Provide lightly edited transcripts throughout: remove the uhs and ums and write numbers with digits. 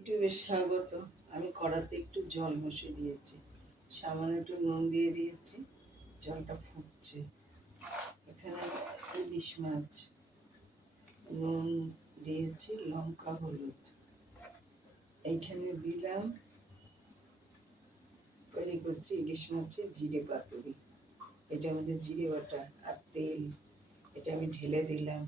ইউটিউবে স্বাগত। আমি কড়াতে একটু জল বসিয়ে দিয়েছি, সামান্য একটু নুন দিয়ে দিয়েছি, জলটা ফুটছে। এখানে ইলিশ মাছ, নুন দিয়েছি, লঙ্কা হলুদ, এইখানে দিলাম তৈরি করছি ইলিশ মাছের জিরে পাতুরি। এটা আমাদের জিরে বাটা আর তেল, এটা আমি ঢেলে দিলাম।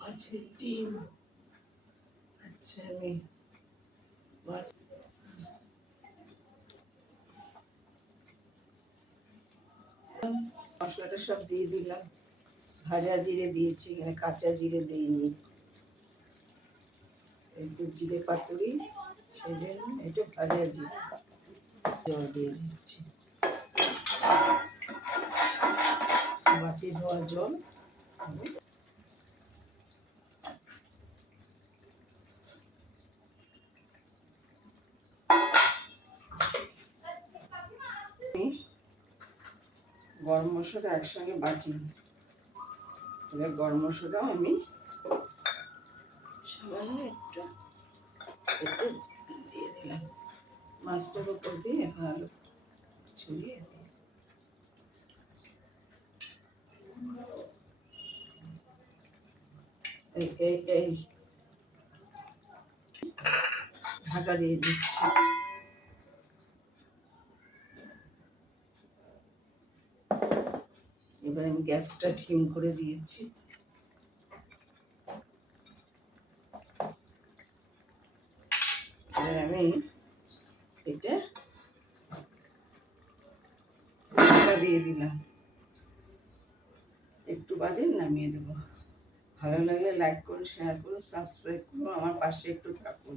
মাছের ডিম, আচ্ছা আমি মাছ মশলাটা সব দিয়ে দিলাম। ভাজা জিরে দিয়েছি, এখানে কাঁচা জিরে দিইনি। এই যে জিরে পাতুরি, সেই জন্য এটা ভাজা জিরে। জল দিয়ে দিচ্ছি, বাটি ধোয়া জল। গরম মশলা একসঙ্গে বাটি, এবার গরম মশলাও আমি সামান্য একটু একটু দিয়ে দিলাম। মাছটার উপর দিয়ে ভালো ছড়িয়ে দিই। এই এই এই ঢাকা দিয়ে দিচ্ছি। এবার আমি গ্যাসটা ঢিম করে দিয়েছি। এবার আমি এটা ঢাকা দিয়ে দিলাম, একটু বাদে নামিয়ে দেবো। ভালো লাগলে লাইক করুন, শেয়ার করুন, সাবস্ক্রাইব করুন, আমার পাশে একটু থাকুন।